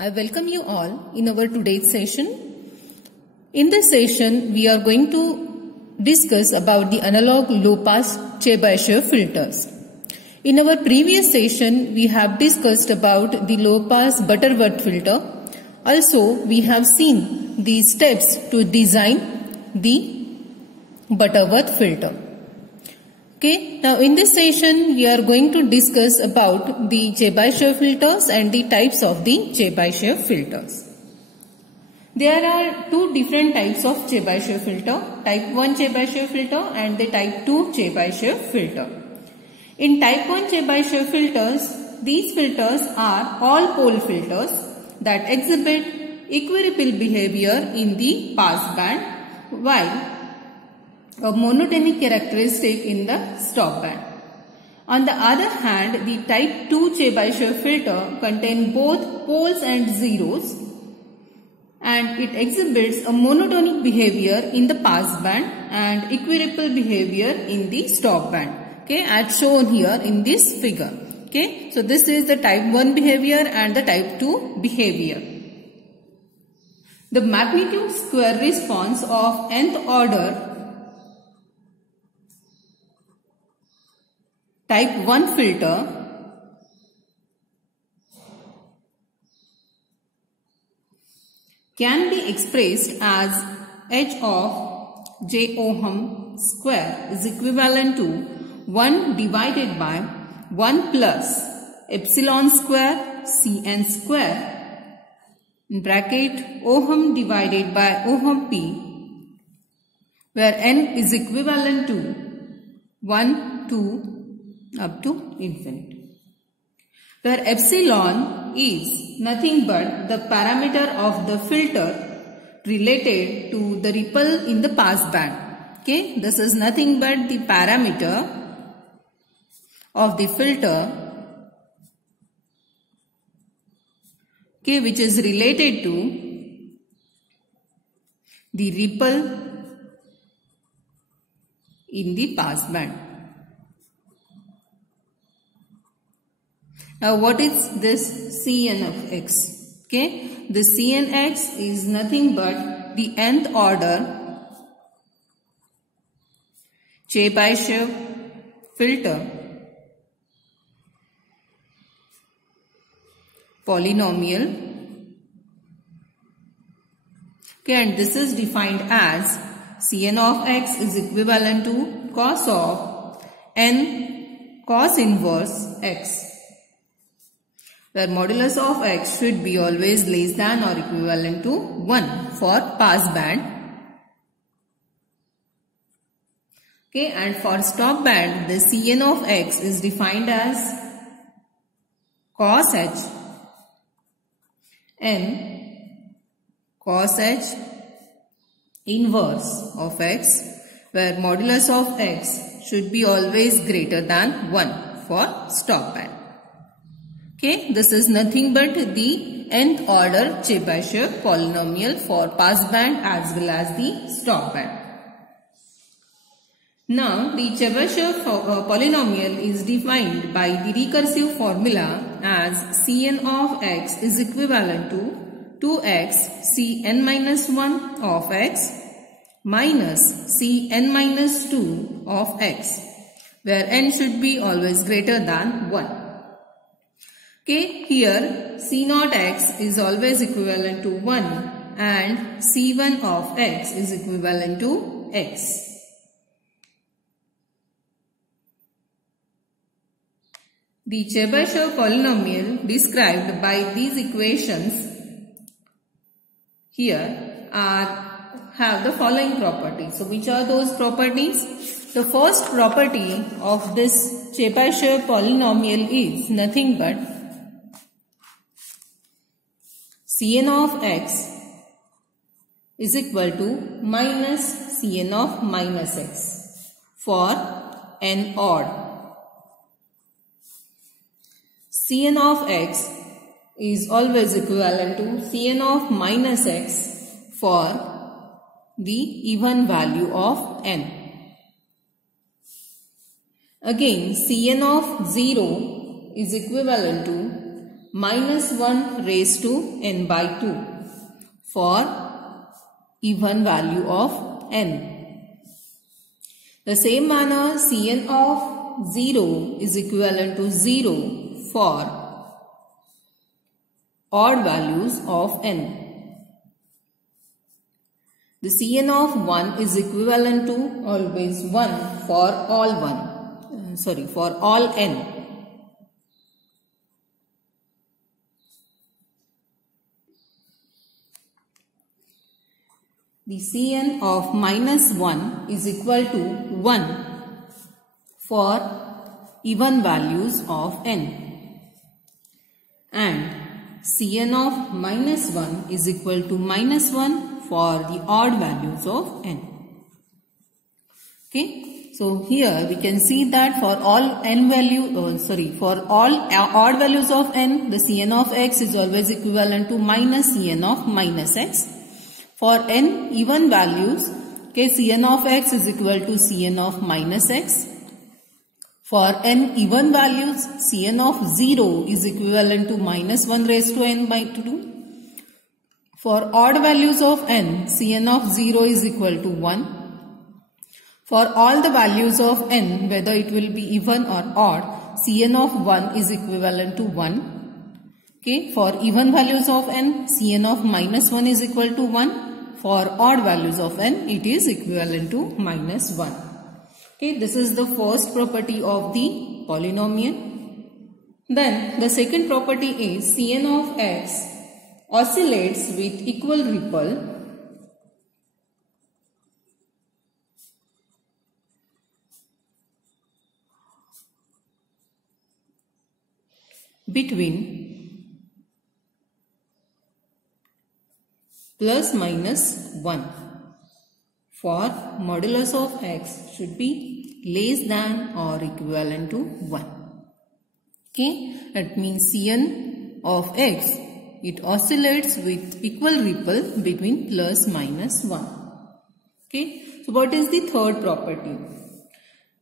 I welcome you all in our today's session. In this session, we are going to discuss about the analog low-pass Chebyshev filters. In our previous session, we have discussed about the low-pass Butterworth filter. Also, we have seen the steps to design the Butterworth filter. Okay, now in this session we are going to discuss about the Chebyshev filters and the types of the Chebyshev filters. There are two different types of Chebyshev filter, type 1 Chebyshev filter and the type 2 Chebyshev filter. In type 1 Chebyshev filters, these filters are all pole filters that exhibit equiripple behavior in the pass band while a monotonic characteristic in the stop band. On the other hand, the type 2 Chebyshev filter contains both poles and zeros and it exhibits a monotonic behavior in the pass band and equiripple behavior in the stop band. Okay, as shown here in this figure. Okay, so this is the type 1 behavior and the type 2 behavior. The magnitude square response of nth order type 1 filter can be expressed as h of j ohm square is equivalent to 1 divided by 1 plus epsilon square Cn square in bracket ohm divided by ohm p, where n is equivalent to 1, 2 up to infinity, where epsilon is nothing but the parameter of the filter related to the ripple in the pass band. Okay, this is nothing but the parameter of the filter, okay, which is related to the ripple in the pass band. Now what is this Cn of x? Okay, the Cnx is nothing but the nth order Chebyshev filter polynomial. Okay, and this is defined as Cn of x is equivalent to cos of n cos inverse x, where modulus of x should be always less than or equivalent to 1 for pass band. Okay, and for stop band, the Cn of x is defined as cos h n cos h inverse of x, where modulus of x should be always greater than 1 for stop band. Okay, this is nothing but the nth order Chebyshev polynomial for pass band as well as the stop band. Now, the Chebyshev polynomial is defined by the recursive formula as Cn of x is equivalent to 2x Cn minus 1 of x minus Cn minus 2 of x, where n should be always greater than 1. Okay, here C naught x is always equivalent to 1 and C1 of x is equivalent to x. The Chebyshev polynomial described by these equations here have the following properties. So which are those properties? The first property of this Chebyshev polynomial is nothing but Cn of x is equal to minus Cn of minus x for n odd. Cn of x is always equivalent to Cn of minus x for the even value of n. Again, Cn of 0 is equivalent to minus 1 raised to n by 2 for even value of n. The same manner, Cn of 0 is equivalent to 0 for odd values of n. The Cn of 1 is equivalent to always 1 for all for all n. The Cn of minus 1 is equal to 1 for even values of n, and Cn of minus 1 is equal to minus 1 for the odd values of n. Okay, so here we can see that for all n for all odd values of n, the Cn of x is always equivalent to minus Cn of minus x. For n even values, okay, Cn of x is equal to Cn of minus x. For n even values, Cn of 0 is equivalent to minus 1 raised to n by 2. For odd values of n, Cn of 0 is equal to 1. For all the values of n, whether it will be even or odd, Cn of 1 is equivalent to 1. Okay, for even values of n, Cn of minus 1 is equal to 1. For odd values of n, it is equivalent to minus 1. Okay, this is the first property of the polynomial. Then the second property is Cn of x oscillates with equal ripple between plus minus 1 for modulus of x should be less than or equivalent to 1. Okay, that means Cn of x, it oscillates with equal ripple between plus minus 1. Okay, so what is the third property?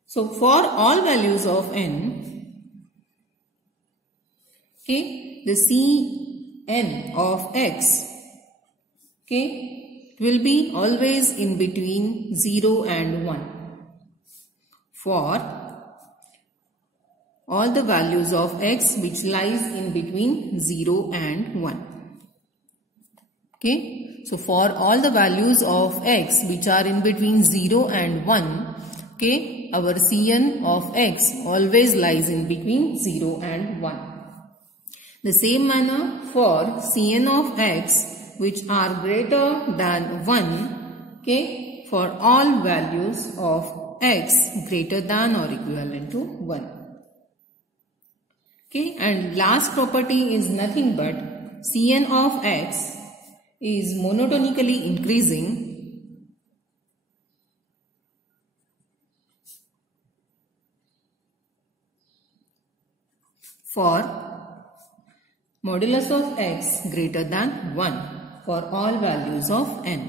So for all values of n, okay, the Cn of x, okay, it will be always in between 0 and 1 for all the values of x which lies in between 0 and 1. Okay, so for all the values of x which are in between 0 and 1, okay, our Cn of x always lies in between 0 and 1. The same manner for Cn of x which are greater than 1, okay, for all values of x greater than or equivalent to 1. Okay, and last property is nothing but Cn of x is monotonically increasing for modulus of x greater than 1 for all values of n.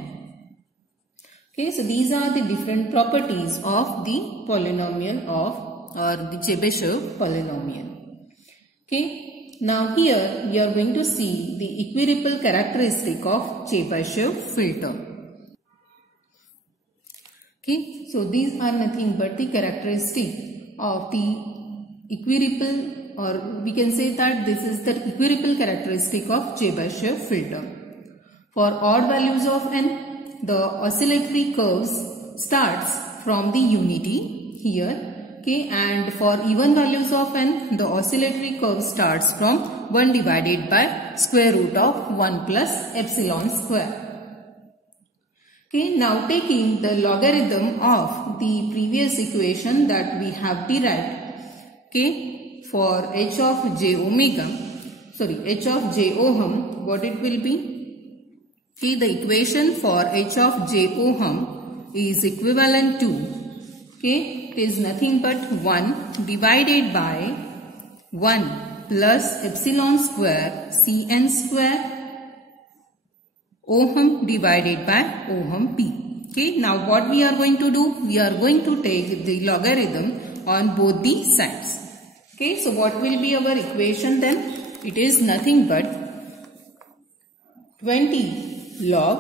Okay, so these are the different properties of the polynomial or the Chebyshev polynomial. Okay, now here we are going to see the equiripple characteristic of Chebyshev filter. Okay, so these are nothing but the characteristic of the equiripple, or we can say that this is the equiripple characteristic of Chebyshev filter. For odd values of n, the oscillatory curves starts from the unity here, okay, and for even values of n, the oscillatory curve starts from 1 divided by square root of 1 plus epsilon square. Okay, now taking the logarithm of the previous equation that we have derived, okay, for h of j ohm, what it will be? Okay, the equation for h of j ohm is equivalent to, okay, it is nothing but 1 divided by 1 plus epsilon square Cn square ohm divided by ohm p. Okay, now what we are going to do? We are going to take the logarithm on both the sides. Okay, so what will be our equation then? it is nothing but 20 log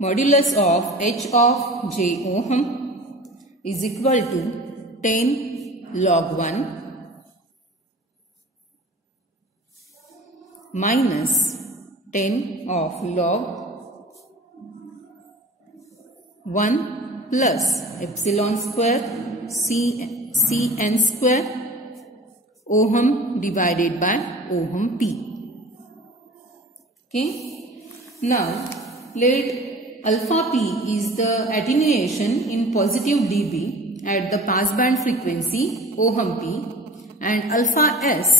modulus of h of j ohm is equal to 10 log 1 minus 10 of log 1 plus epsilon square Cn square ohm divided by ohm P. Okay. Now let alpha P is the attenuation in positive dB at the passband frequency ohm P, and alpha S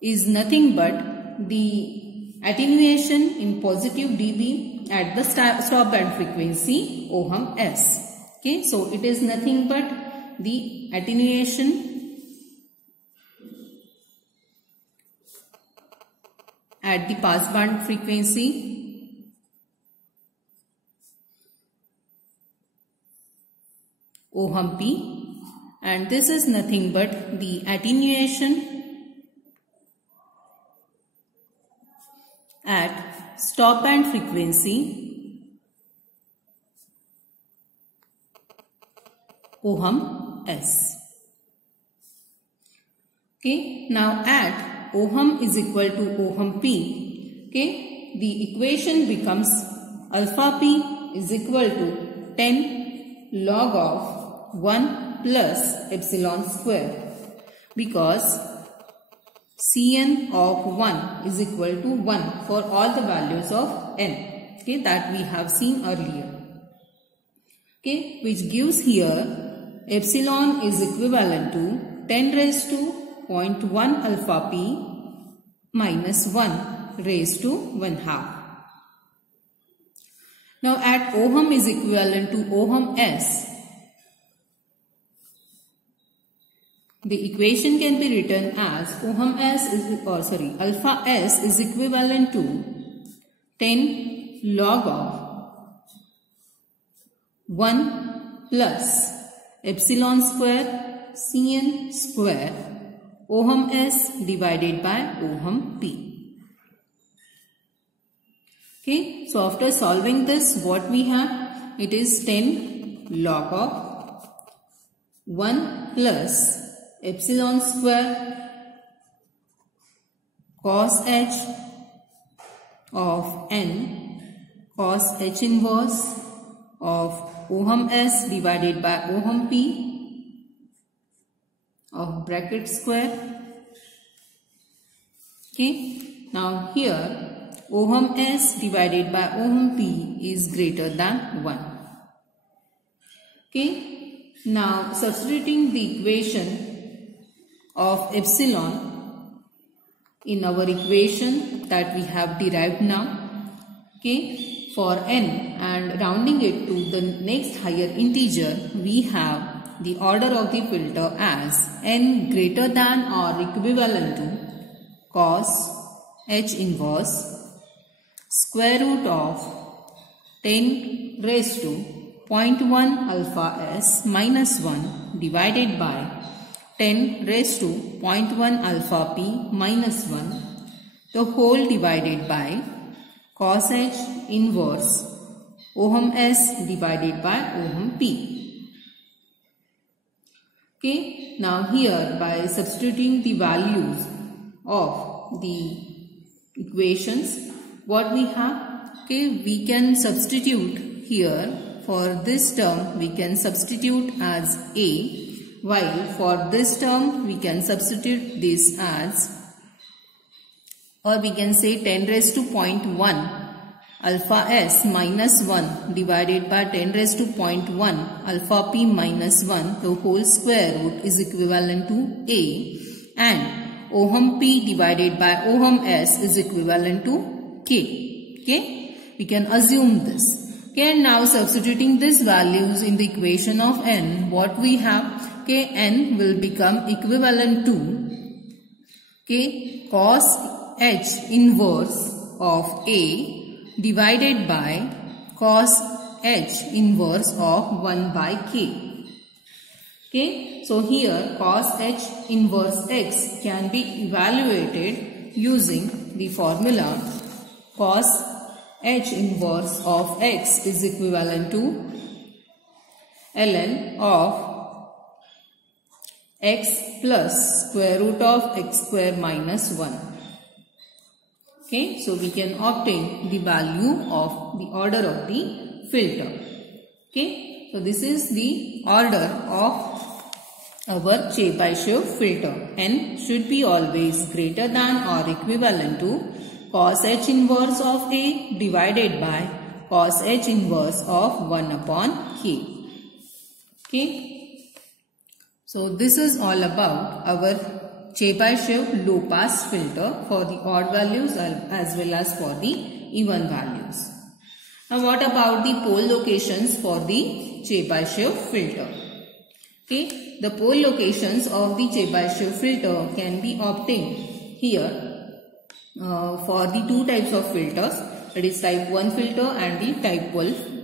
is nothing but the attenuation in positive dB at the stop band frequency ohm S. Okay, so it is nothing but the attenuation at the passband frequency ohm P, and this is nothing but the attenuation at stop band frequency ohm S. Okay, now at ohm is equal to ohm P, okay, the equation becomes alpha P is equal to 10 log of 1 plus epsilon square, because Cn of 1 is equal to 1 for all the values of n, okay, that we have seen earlier, okay, which gives here epsilon is equivalent to 10 raised to 0.1 alpha P minus 1 raised to 1/2. Now at ohm is equivalent to ohm S, the equation can be written as alpha S is equivalent to 10 log of 1 plus epsilon square Cn square ohm S divided by ohm P. Okay, so after solving this, what we have, it is 10 log of 1 plus epsilon square cos h of n cos h inverse of ohm S divided by ohm P of bracket square. Okay, now here ohm S divided by ohm P is greater than 1. Okay, now substituting the equation of epsilon in our equation that we have derived now, okay, for n and rounding it to the next higher integer, we have the order of the filter as n greater than or equivalent to cos h inverse square root of 10 raised to 0.1 alpha S minus 1 divided by 10 raised to 0.1 alpha P minus 1, the whole divided by cos h inverse ohm S divided by ohm P. Okay, now here by substituting the values of the equations, what we have, okay, we can substitute here for this term, we can substitute as A, while for this term we can substitute this as, or we can say 10 raised to 0.1 alpha S minus 1 divided by 10 raised to 0.1 alpha P minus 1, the whole square root is equivalent to A, and ohm P divided by ohm S is equivalent to K. Okay, we can assume this. Okay, and now substituting these values in the equation of n, what we have, okay, n will become equivalent to, okay, cos h inverse of A divided by cos h inverse of 1 by k. Okay, so here cos h inverse x can be evaluated using the formula cos h inverse of x is equivalent to ln of x plus square root of x square minus 1. Okay, so we can obtain the value of the order of the filter. Okay, so this is the order of our Chebyshev filter. N should be always greater than or equivalent to cos h inverse of A divided by cos h inverse of 1 upon k. Okay. So this is all about our Chebyshev low pass filter for the odd values as well as for the even values. Now what about the pole locations for the Chebyshev filter? Okay, the pole locations of the Chebyshev filter can be obtained here for the two types of filters, that is type 1 filter and the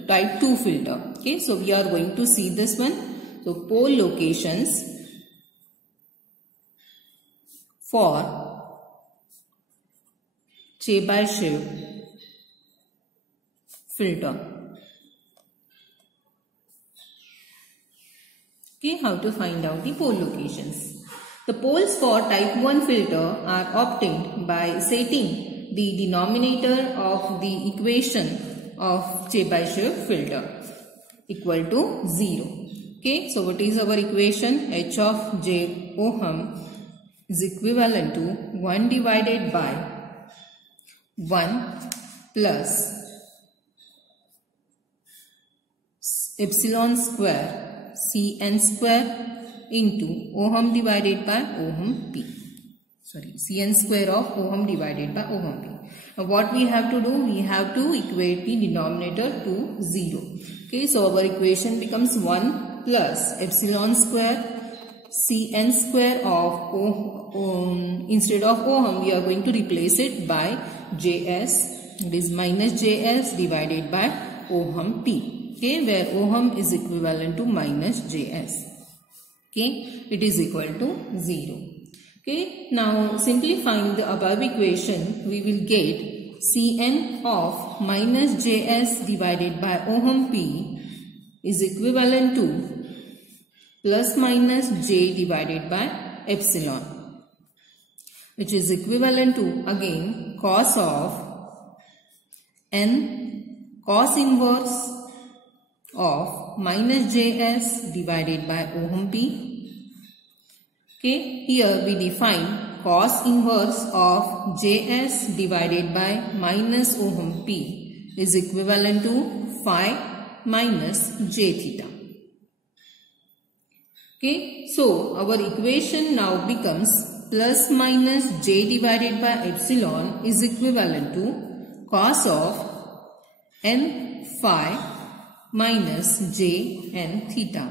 type 2 filter. Okay, so we are going to see this one. So pole locations for Chebyshev filter. Okay, how to find out the pole locations? The poles for type 1 filter are obtained by setting the denominator of the equation of Chebyshev filter equal to 0. Okay, so what is our equation? H of j ohm is equivalent to 1 divided by 1 plus epsilon square Cn square into ohm divided by ohm P. Sorry, Cn square of ohm divided by ohm P. Now what we have to do? We have to equate the denominator to 0. Okay, so our equation becomes 1 plus epsilon square Cn square of instead of ohm we are going to replace it by Js, it is minus Js divided by ohm P. Okay, where ohm is equivalent to minus Js. Okay, it is equal to 0. Okay, now simplifying the above equation we will get Cn of minus Js divided by ohm P is equivalent to plus minus j divided by epsilon, which is equivalent to again cos of n cos inverse of minus js divided by ohm p. Okay, here we define cos inverse of js divided by minus ohm p is equivalent to phi minus j theta. Okay, so our equation now becomes plus minus j divided by epsilon is equivalent to cos of n phi minus j n theta.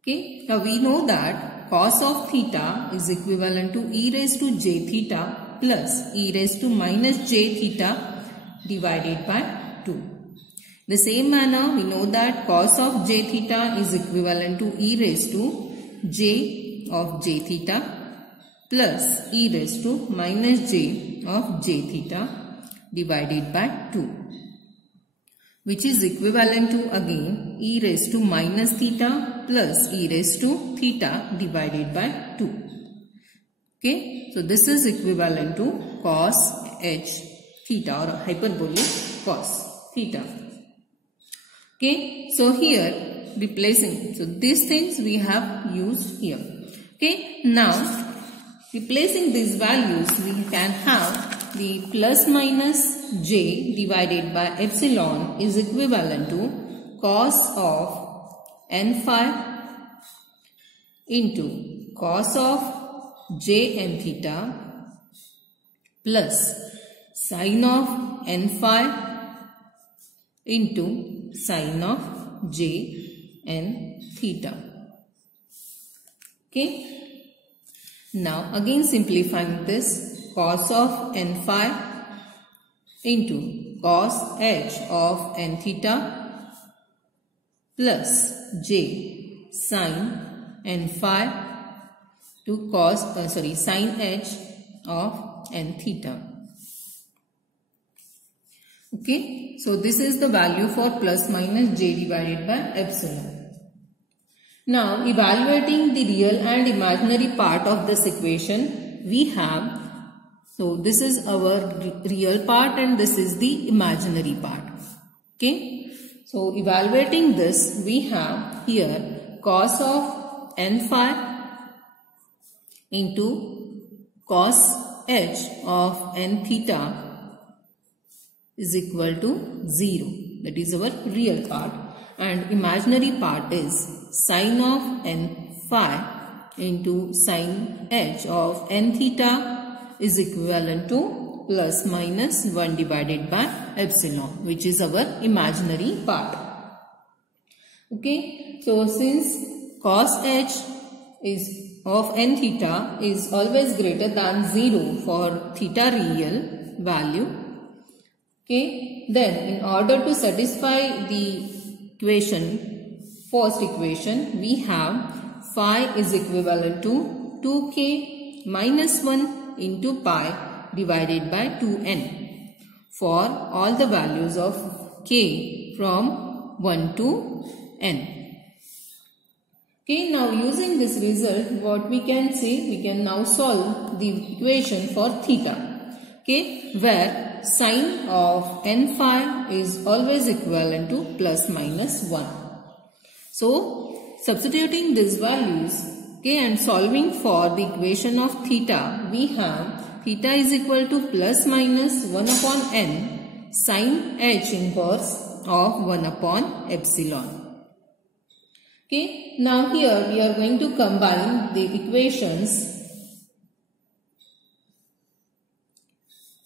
Okay, now we know that cos of theta is equivalent to e raised to j theta plus e raised to minus j theta divided by 2. The same manner, we know that cos of j theta is equivalent to e raised to j of j theta plus e raised to minus j of j theta divided by 2, which is equivalent to again e raised to minus theta plus e raised to theta divided by 2. Okay, so this is equivalent to cos h theta or hyperbolic cos theta. Okay, so here replacing, so these things we have used here. Okay, now replacing these values we can have the plus minus j divided by epsilon is equivalent to cos of n phi into cos of j n theta plus sin of n phi into sin of j n theta. Okay, now again simplifying this, cos of n phi into cos h of n theta plus j sine n phi to cos sine h of n theta. Okay, so this is the value for plus minus j divided by epsilon. Now evaluating the real and imaginary part of this equation, we have, so this is our real part and this is the imaginary part. Okay, so evaluating this, we have here cos of n phi into cos h of n theta is equal to 0. That is our real part, and imaginary part is sine of n phi into sine h of n theta is equivalent to plus minus 1 divided by epsilon, which is our imaginary part. Okay, so since cos h is of n theta is always greater than 0 for theta real value, okay, then in order to satisfy the equation, first equation, we have phi is equivalent to 2k minus 1 into pi divided by 2n for all the values of k from 1 to n. Okay, now using this result, what we can say, we can now solve the equation for theta. Okay, where sine of n phi is always equivalent to plus minus 1. So substituting these values, okay, and solving for the equation of theta, we have theta is equal to plus minus 1 upon n sine h inverse of 1 upon epsilon. Okay, now here we are going to combine the equations.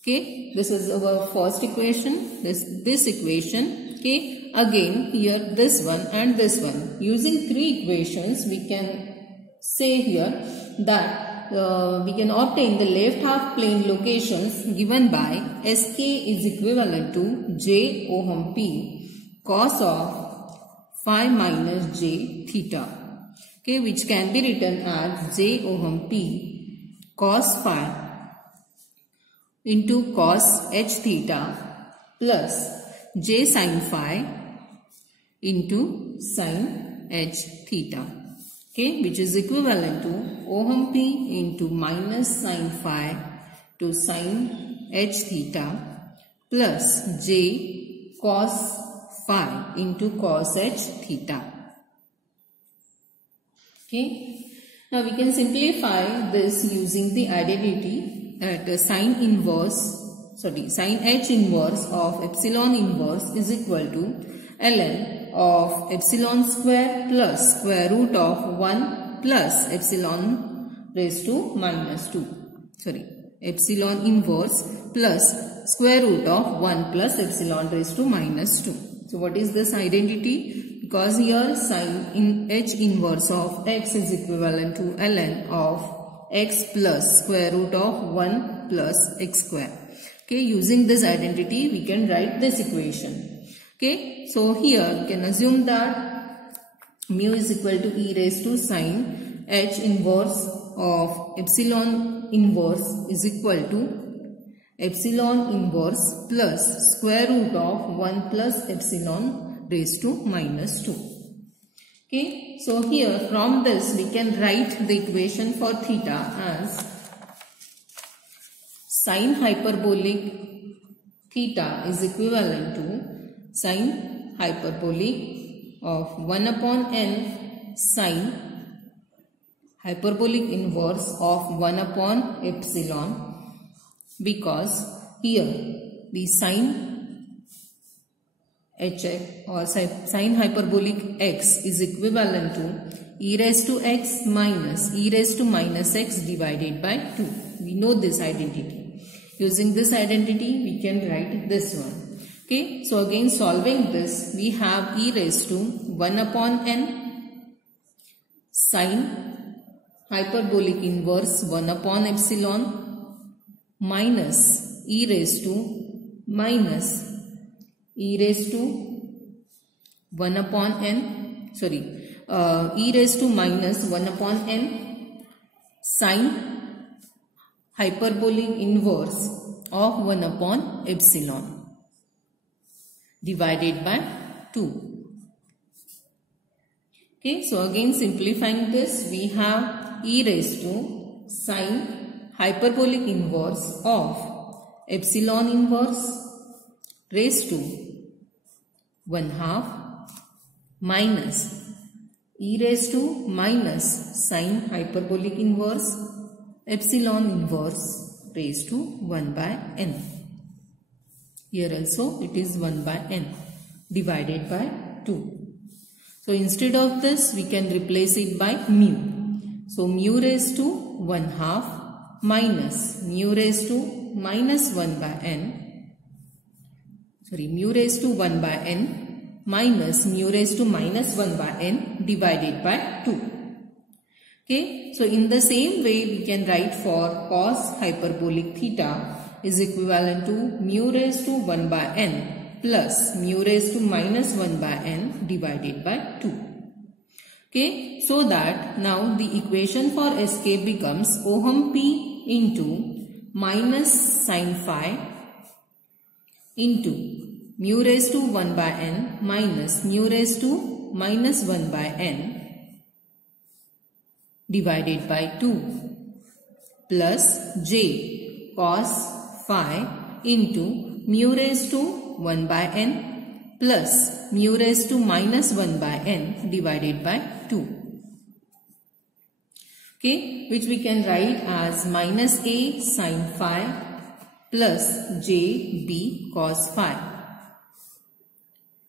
Okay, this is our first equation, this equation. Okay, again here this one and this one. Using three equations, we can say here that we can obtain the left half plane locations given by sk is equivalent to j ohm p cos of phi minus j theta. Okay, which can be written as j ohm p cos phi into cos h theta plus j sin phi into sin h theta. Okay, which is equivalent to ohm p into minus sin phi to sin h theta plus j cos phi into cos h theta. Okay, now we can simplify this using the identity at sin h inverse of epsilon inverse is equal to ln of epsilon square plus square root of 1 plus epsilon raised to minus 2. Epsilon inverse plus square root of 1 plus epsilon raised to minus 2. So what is this identity? Because here sin in h inverse of x is equivalent to ln of x plus square root of 1 plus x square. Okay, using this identity we can write this equation. Okay, so here we can assume that mu is equal to e raised to sin h inverse of epsilon inverse is equal to epsilon inverse plus square root of 1 plus epsilon raised to minus 2. Okay, so here from this we can write the equation for theta as sin hyperbolic theta is equivalent to sin hyperbolic of 1 upon n sin hyperbolic inverse of 1 upon epsilon, because here the sin hx or sin hyperbolic x is equivalent to e raised to x minus e raised to minus x divided by 2. We know this identity. Using this identity we can write this one. Okay, so again solving this, we have e raised to 1 upon n sin hyperbolic inverse 1 upon epsilon minus e raised to minus e raised to 1 upon n, e raised to minus 1 upon n sine hyperbolic inverse of 1 upon epsilon divided by 2. Okay, so again simplifying this, we have e raised to sine hyperbolic inverse of epsilon inverse raised to 1/2 minus e raised to minus sine hyperbolic inverse epsilon inverse raised to 1 by n. Here also it is 1 by n divided by 2. So instead of this we can replace it by mu. So mu raised to 1/2 minus mu raised to minus 1 by n. Mu raised to 1 by n minus mu raised to minus 1 by n divided by 2. Okay, so in the same way we can write for cos hyperbolic theta is equivalent to mu raised to 1 by n plus mu raised to minus 1 by n divided by 2. Okay, so that now the equation for SK becomes Ohm P into minus sin phi into mu raised to 1 by n minus mu raised to minus 1 by n divided by 2 plus j cos phi into mu raised to 1 by n plus mu raised to minus 1 by n divided by 2. Okay, which we can write as minus a sin phi plus j b cos phi.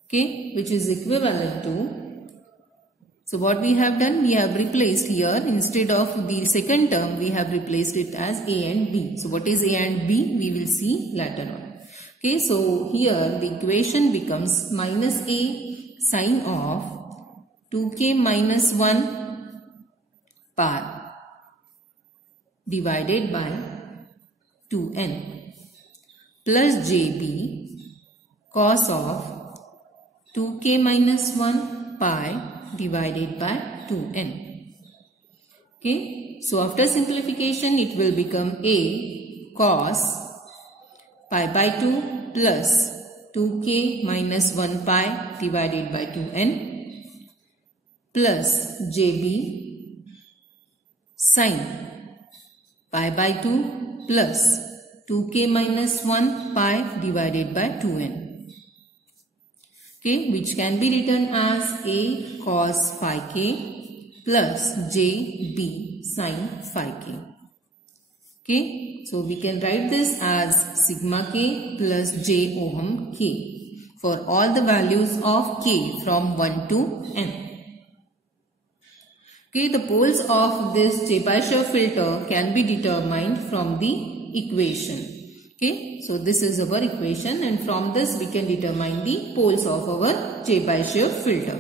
Okay, which is equivalent to, so what we have done, we have replaced here, instead of the second term we have replaced it as a and b. So what is a and b we will see later on. Okay, so here the equation becomes minus a sine of 2k minus 1 pi divided by 2n plus jb cos of 2k minus 1 pi divided by 2n. Okay, so after simplification it will become a cos pi by 2 plus 2k minus 1 pi divided by 2n plus jb sin pi by 2 plus 2k minus 1 pi divided by 2n. Okay, which can be written as a cos phi k plus jb sin phi k. Okay, so we can write this as sigma k plus j ohm k for all the values of k from 1 to n. Okay, the poles of this Chebyshev filter can be determined from the equation. Okay, so this is our equation and from this we can determine the poles of our Chebyshev filter.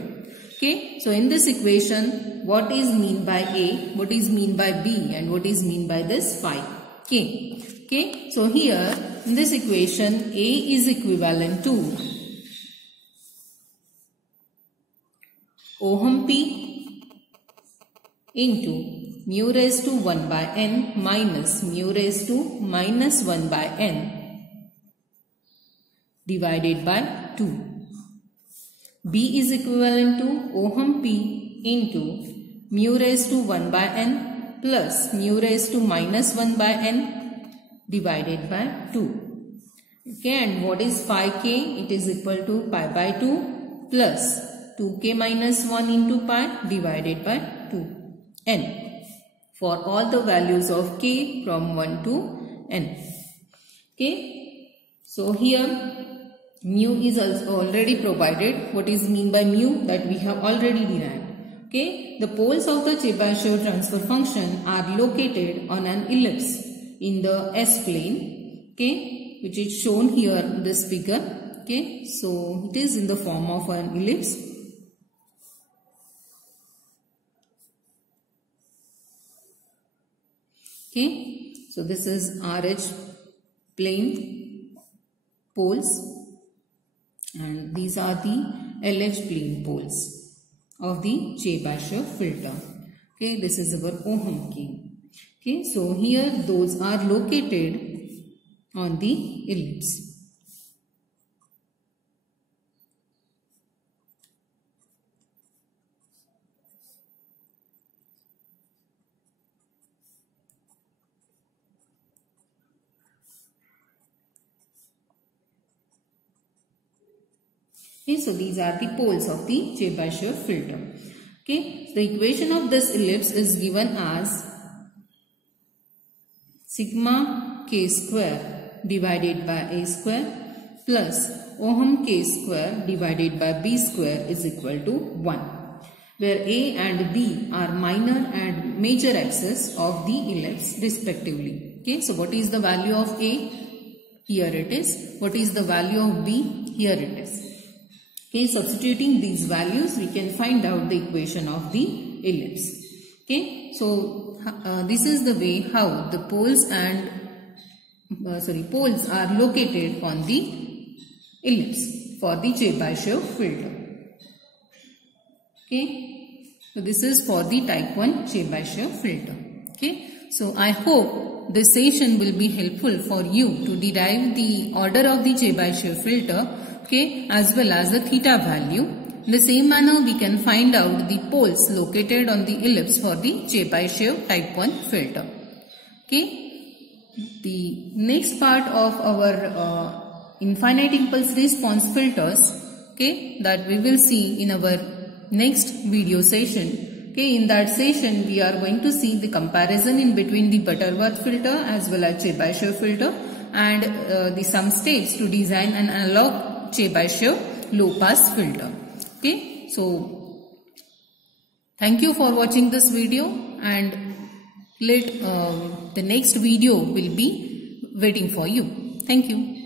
Okay, so in this equation what is mean by A, what is mean by B and what is mean by this phi k. Okay, so here in this equation A is equivalent to Ohm P into mu raised to 1 by n minus mu raised to minus 1 by n divided by 2. B is equivalent to Ohm P into mu raised to 1 by n plus mu raised to minus 1 by n divided by 2. Okay, and what is phi k? It is equal to pi by 2 plus 2k minus 1 into pi divided by 2n for all the values of k from 1 to n. Okay, so here mu is also already provided. What is mean by mu? That we have already derived. Okay, the poles of the Chebyshev transfer function are located on an ellipse in the S plane. Okay, which is shown here in this figure. Okay, so it is in the form of an ellipse. Okay, so this is RH plane poles and these are the LH plane poles of the Chebyshev filter. Okay, this is our Ohm gain. Okay, so here those are located on the ellipse. Okay, so these are the poles of the Chebyshev filter. Okay, the equation of this ellipse is given as sigma k square divided by a square plus Ohm k square divided by b square is equal to 1, where a and b are minor and major axes of the ellipse respectively. Okay, so what is the value of a? Here it is. What is the value of b? Here it is. Okay, substituting these values, we can find out the equation of the ellipse. Okay, so this is the way how the poles and poles are located on the ellipse for the Chebyshev filter. Okay, so this is for the type 1 Chebyshev filter. Okay, so I hope this session will be helpful for you to derive the order of the Chebyshev filter, okay, as well as the theta value. In the same manner, we can find out the poles located on the ellipse for the Chebyshev type 1 filter. Okay, the next part of our infinite impulse response filters, okay, that we will see in our next video session. Okay, in that session, we are going to see the comparison in between the Butterworth filter as well as Chebyshev filter and the some steps to design an analog Chebyshev low pass filter. Okay, so thank you for watching this video, and the next video will be waiting for you. Thank you.